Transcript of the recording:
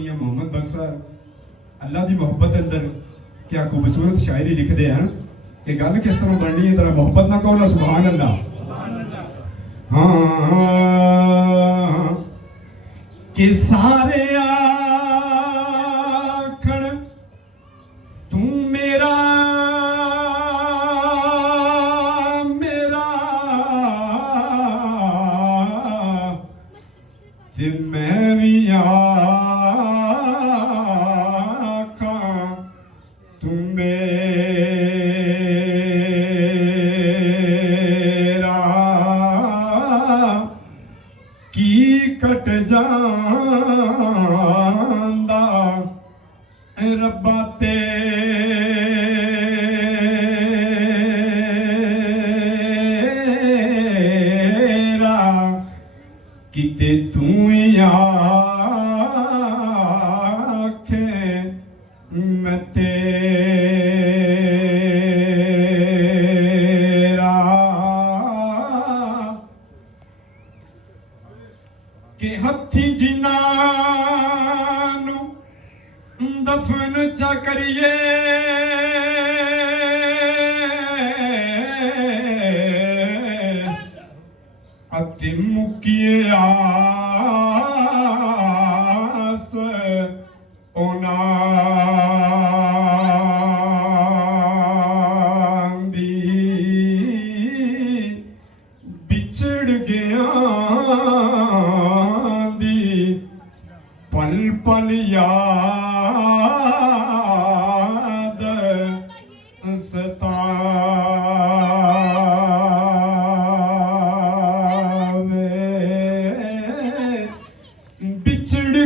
मियां मोहम्मद बख्शा अल्लाह की मोहब्बत अंदर क्या खूबसूरत शायरी लिखते हैं कि गल किस तरह बननी है, तेरा मोहब्बत ना कहो ना सुभान अल्लाह। हाँ कि सारे आखण तू मेरा मेरा ते मैं भी आखां तू मेरा की कट जांदा रब्बा तेरा किते तू ही आखे मैं तेरा के हथी जिन्हां नू दफन चा करिए अति मुकिए आस उन्हां दी बिछड़ गया दी पल पल याद